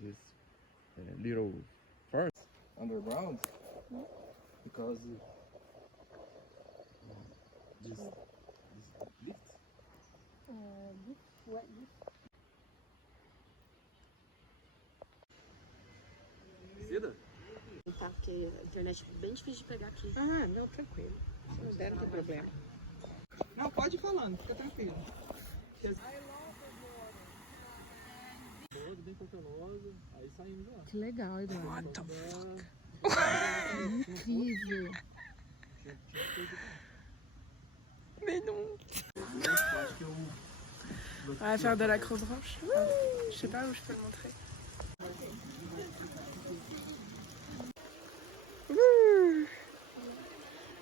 this little forest underground because this lift. Ouais. Cida? O parque, a internet bem difícil de pegar aqui. Ah, não, tranquilo. Não deve ter problema. Não, pode ir falando, fica tranquilo. Bem contenosa, aí saímos lá. Que legal, Eduardo. What the fuck? Incrível. Mais non. On va faire de l'acrobranche. Je sais pas où je peux le montrer.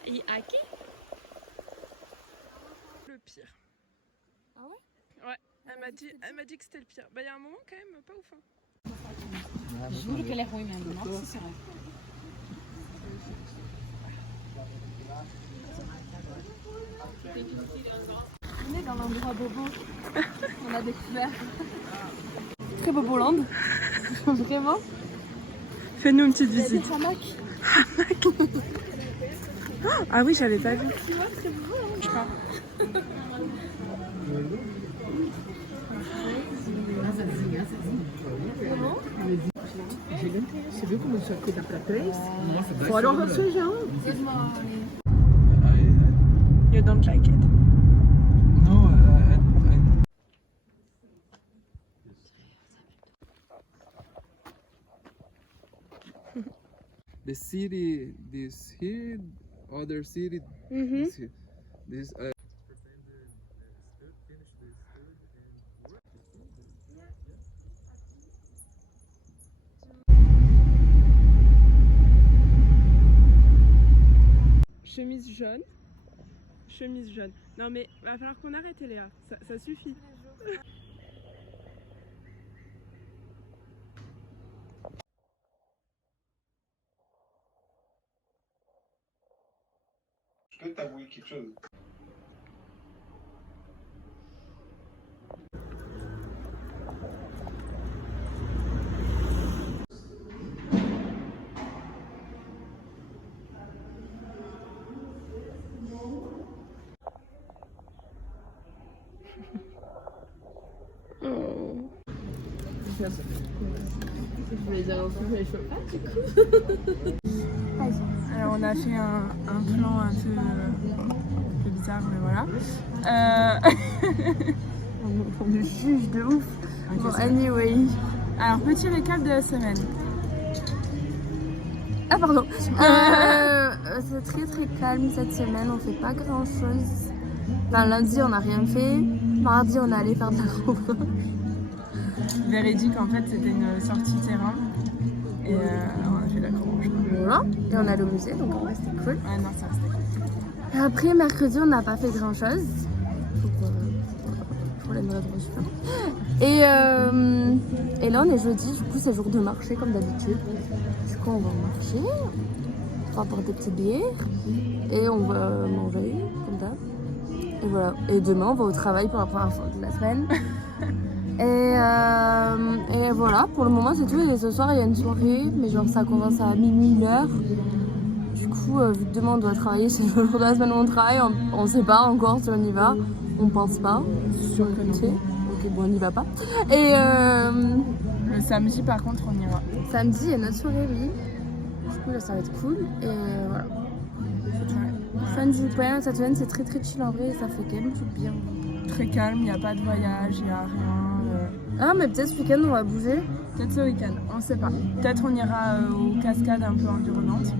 Et à qui? Le pire. Ah ouais? Ouais, elle m'a dit que c'était le pire. Bah il y a un moment quand même pas ouf. Hein. Juro que ele é ruim mesmo. Nossa senhora. On est dans l'endroit bobo. On a découvert. Très boboland. Vraiment. Fais-nous une petite Il y a des visite. hamacs. Ah oui, j'avais pas vu. Tu vois, c'est beau. Je crois. Comment? Gigante. Você viu como isso aqui dá pra três? Nossa, dá Fora o isso, arroz né? feijão. You don't like it. No, the city, this here, other city, this here, this. Chemise jaune. Chemise jaune. Non mais va falloir qu'on arrête Léa. Ça suffit. Est-ce que t'as voulu quelque chose? Je voulais dire un truc, mais je peux pas du coup. Alors on a fait un plan un peu bizarre mais voilà. On me juge de ouf. Bon, anyway. Alors petit récap de la semaine. Ah pardon. C'est très très calme cette semaine, on fait pas grand chose. Enfin, lundi on n'a rien fait. Mardi on est allé faire de la route. Véridique en fait c'était une sortie terrain. Et on a fait la grange. Voilà. Et on est allé au musée, donc en vrai c'était cool. Ouais non ça c'était cool. Et après mercredi on n'a pas fait grand chose. Problème de rétrospect. Et là on est jeudi, du coup c'est jour de marché comme d'habitude. Du coup on va marcher, on va boire des petites bières et on va manger comme d'hab. Et voilà. Et demain on va au travail pour la première fois de la semaine. Et voilà, pour le moment c'est tout. Et ce soir il y a une soirée, mais genre ça commence à minuit, 1h. Du coup, vu que demain on doit travailler, c'est le jour de la semaine où on travaille, on sait pas encore si on y va, on pense pas. Sûr que non. Tu sais. Ok, bon on n'y va pas. Et Le samedi par contre on ira. samedi il y a notre soirée, oui. Du coup là ça va être cool. Et voilà. Fin du week-end, cette semaine c'est très très chill en vrai, ça fait quand même tout bien. Très calme, il n'y a pas de voyage, il n'y a rien. Ah mais peut-être ce week-end on va bouger. Peut-être ce week-end, on sait pas. Peut-être on ira aux cascades un peu environnantes.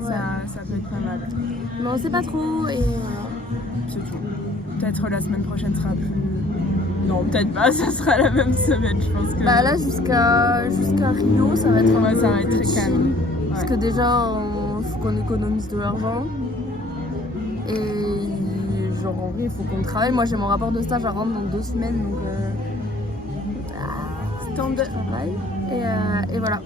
Ouais. Ça peut être pas mal. Mais on sait pas trop et voilà. C'est tout. Peut-être la semaine prochaine sera plus. Non, peut-être pas, ça sera la même semaine, je pense que. Bah là jusqu'à Rio ça va être un Ouais, peu ça va être très chill. calme. Parce Ouais. que déjà il faut qu'on économise de l'argent. Et genre en vrai il faut qu'on travaille. Moi j'ai mon rapport de stage à rendre dans 2 semaines donc temps de travail. Et voilà.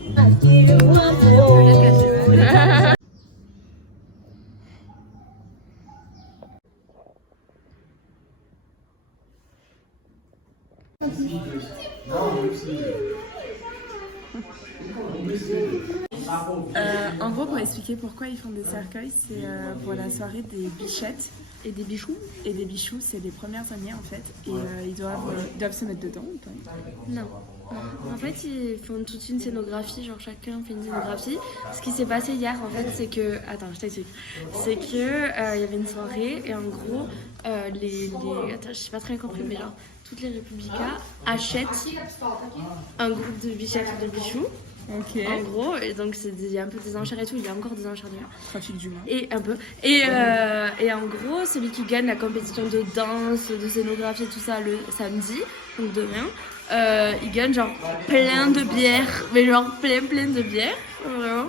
En gros, pour expliquer pourquoi ils font des cercueils, c'est pour la soirée des bichettes. Et des bijoux? Et des bijoux, c'est les premières années en fait. Et ils doivent se mettre dedans ou pas? Non. En fait, ils font toute une scénographie, genre chacun fait une scénographie. Ce qui s'est passé hier, en fait, c'est que... Attends, je t'explique. C'est que il y avait une soirée et en gros, Attends, je sais pas très bien compris, mais genre, toutes les républicains achètent un groupe de bichettes ou de bijoux. Ok. En gros, et donc il y a un peu des enchères et tout, il y a encore des enchères d'ailleurs. Trafic d'humains. Et un peu. Et en gros, celui qui gagne la compétition de danse, de scénographie, tout ça le samedi, donc demain, il gagne genre plein de bières, mais genre plein de bières, vraiment.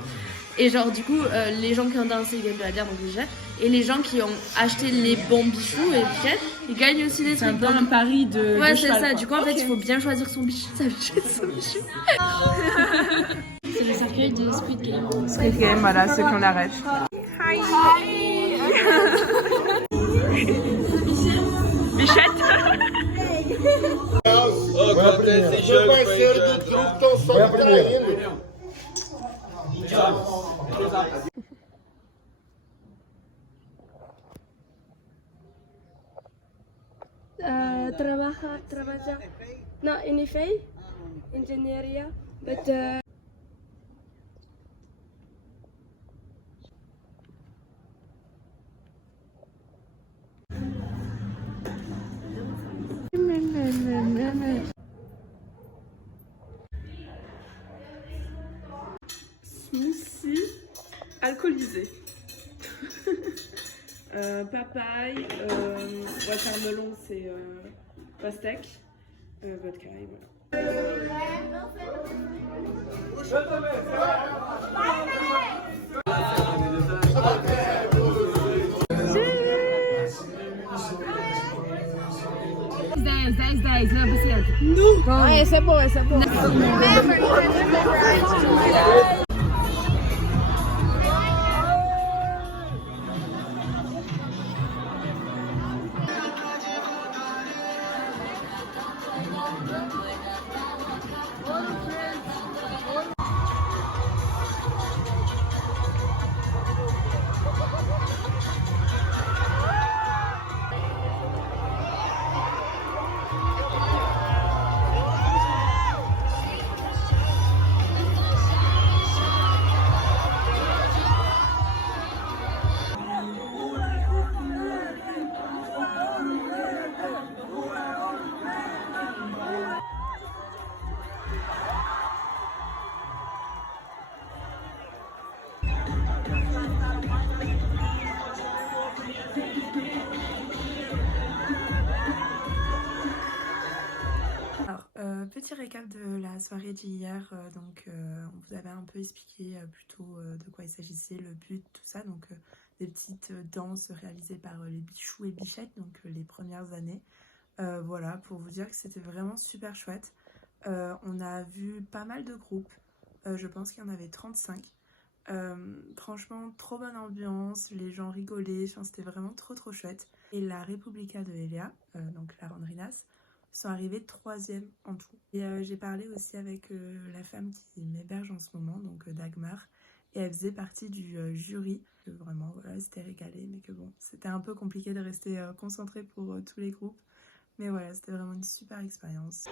Et genre du coup, les gens qui ont dansé, ils gagnent de la bière, donc ils jettent. Et les gens qui ont acheté les bons bijoux et bichettes, ils gagnent aussi des C'est trucs. un peu un pari Ouais, de c'est cheval, ça. quoi. Du coup, en fait, il faut bien choisir son bichou, son bichou. C'est le cercueil de Squid Game. Squid Game, voilà, ceux qui ont la rêve. Hi. Bichette. Vai ser do truque, estão só traindo. Trabaja, no, in IFE, ingeniería, but Smoothie alcoolisé. Papaye, watermelon c'est pastèque, vodka et voilà. Ouais, c'est bon, c'est bon. Petit récap de la soirée d'hier, on vous avait un peu expliqué plutôt de quoi il s'agissait, le but, tout ça, donc des petites danses réalisées par les bichous et bichettes, donc les premières années. Voilà, pour vous dire que c'était vraiment super chouette. On a vu pas mal de groupes, je pense qu'il y en avait 35. Franchement, trop bonne ambiance, les gens rigolaient, c'était vraiment trop chouette. Et la Repubblica de Elia, donc la Rondrinas, sont arrivés 3e en tout. Et j'ai parlé aussi avec la femme qui m'héberge en ce moment, donc Dagmar, et elle faisait partie du jury. Vraiment, voilà, c'était régalé, mais que bon, c'était un peu compliqué de rester concentré pour tous les groupes. Mais voilà, c'était vraiment une super expérience.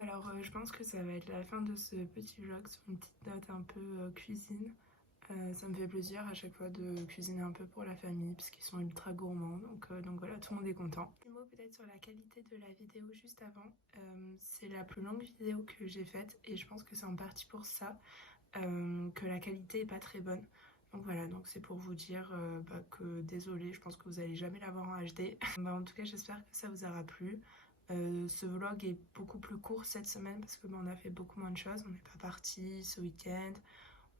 Alors je pense que ça va être la fin de ce petit vlog sur une petite note un peu cuisine. Ça me fait plaisir à chaque fois de cuisiner un peu pour la famille parce qu'ils sont ultra gourmands, donc voilà, tout le monde est content. Un mot peut-être sur la qualité de la vidéo juste avant. C'est la plus longue vidéo que j'ai faite et je pense que c'est en partie pour ça que la qualité est pas très bonne. Donc voilà, donc c'est pour vous dire que désolé, je pense que vous allez jamais l'avoir en HD. En tout cas, j'espère que ça vous aura plu. Ce vlog est beaucoup plus court cette semaine parce que on a fait beaucoup moins de choses. On n'est pas parti ce week-end.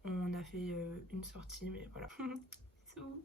On a fait une sortie, mais voilà. Bisous.